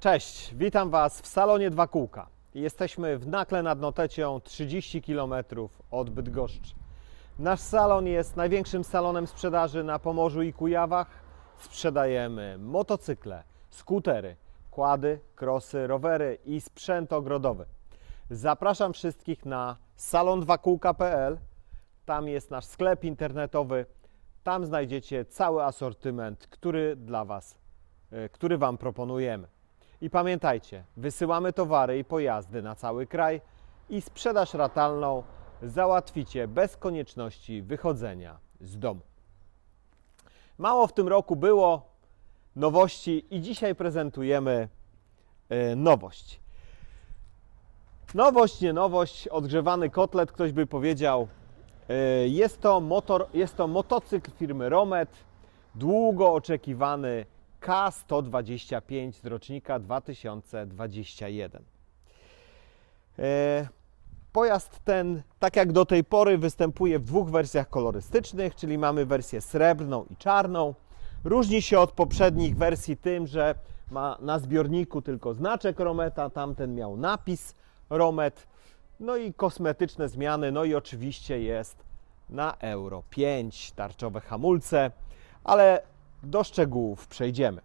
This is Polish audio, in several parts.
Cześć, witam Was w salonie Dwa Kółka. Jesteśmy w Nakle nad Notecią, 30 km od Bydgoszczy. Nasz salon jest największym salonem sprzedaży na Pomorzu i Kujawach. Sprzedajemy motocykle, skutery, kłady, krosy, rowery i sprzęt ogrodowy. Zapraszam wszystkich na salon2kółka.pl. Tam jest nasz sklep internetowy. Tam znajdziecie cały asortyment, który dla Was, e, który Wam proponujemy. I pamiętajcie, wysyłamy towary i pojazdy na cały kraj i sprzedaż ratalną załatwicie bez konieczności wychodzenia z domu. Mało w tym roku było nowości i dzisiaj prezentujemy e, nowość. Nowość, nie nowość, odgrzewany kotlet, ktoś by powiedział. E, Jest to, motor, jest to motocykl firmy Romet, długo oczekiwany K125 z rocznika 2021. E, Pojazd ten, tak jak do tej pory, występuje w dwóch wersjach kolorystycznych, czyli mamy wersję srebrną i czarną. Różni się od poprzednich wersji tym, że ma na zbiorniku tylko znaczek Rometa, tamten miał napis Romet. No i kosmetyczne zmiany, no i oczywiście jest na Euro 5 tarczowe hamulce, ale do szczegółów przejdziemy.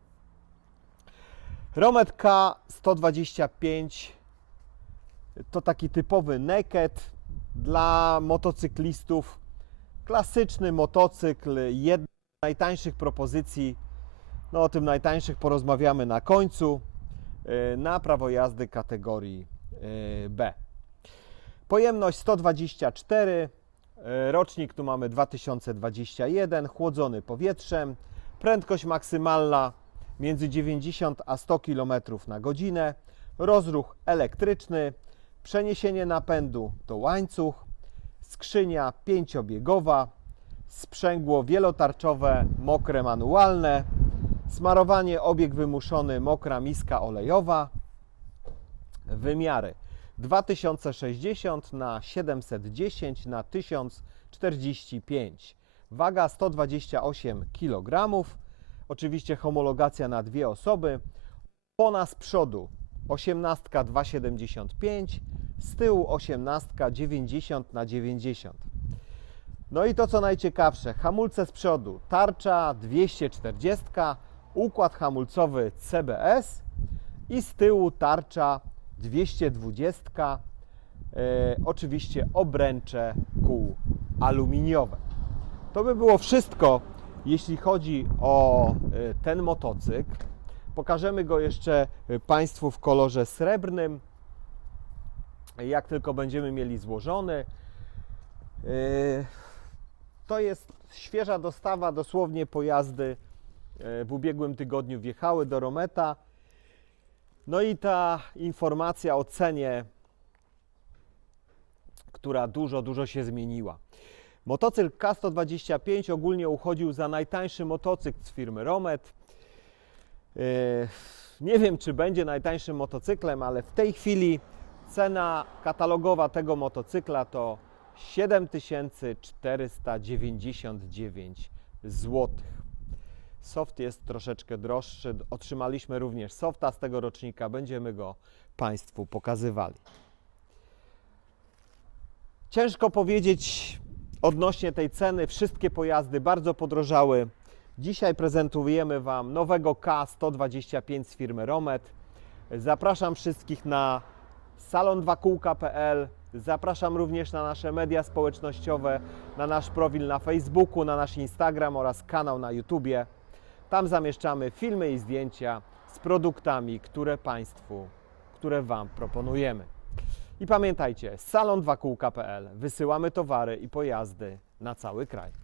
Romet K125 to taki typowy naked dla motocyklistów. Klasyczny motocykl, jedna z najtańszych propozycji. No o tym najtańszych porozmawiamy na końcu. yy, Na prawo jazdy kategorii yy, B. Pojemność 124, yy, rocznik tu mamy 2021, chłodzony powietrzem, prędkość maksymalna między 90 a 100 km na godzinę, rozruch elektryczny, przeniesienie napędu to łańcuch, skrzynia pięciobiegowa, sprzęgło wielotarczowe, mokre manualne, smarowanie obieg wymuszony, mokra miska olejowa, wymiary. 2060 na 710 na 1045, waga 128 kg, oczywiście homologacja na dwie osoby, Pona z przodu 18 2,75, z tyłu 18 90 na 90. No i to co najciekawsze, hamulce z przodu, tarcza 240, układ hamulcowy CBS i z tyłu tarcza 220, e, oczywiście obręcze kół aluminiowe. To by było wszystko, jeśli chodzi o e, ten motocykl. Pokażemy go jeszcze e, Państwu w kolorze srebrnym, jak tylko będziemy mieli złożony. E, To jest świeża dostawa, dosłownie pojazdy w ubiegłym tygodniu wjechały do Rometa. No i ta informacja o cenie, która dużo, dużo się zmieniła. Motocykl K125 ogólnie uchodził za najtańszy motocykl z firmy Romet. Yy, Nie wiem, czy będzie najtańszym motocyklem, ale w tej chwili cena katalogowa tego motocykla to 7499 zł. Soft jest troszeczkę droższy. Otrzymaliśmy również softa z tego rocznika. Będziemy go Państwu pokazywali. Ciężko powiedzieć odnośnie tej ceny. Wszystkie pojazdy bardzo podrożały. Dzisiaj prezentujemy Wam nowego K125 z firmy Romet. Zapraszam wszystkich na salon2kółka.pl. Zapraszam również na nasze media społecznościowe, na nasz profil na Facebooku, na nasz Instagram oraz kanał na YouTubie. Tam zamieszczamy filmy i zdjęcia z produktami, które Państwu, które Wam proponujemy. I pamiętajcie, salon2kółka.pl. Wysyłamy towary i pojazdy na cały kraj.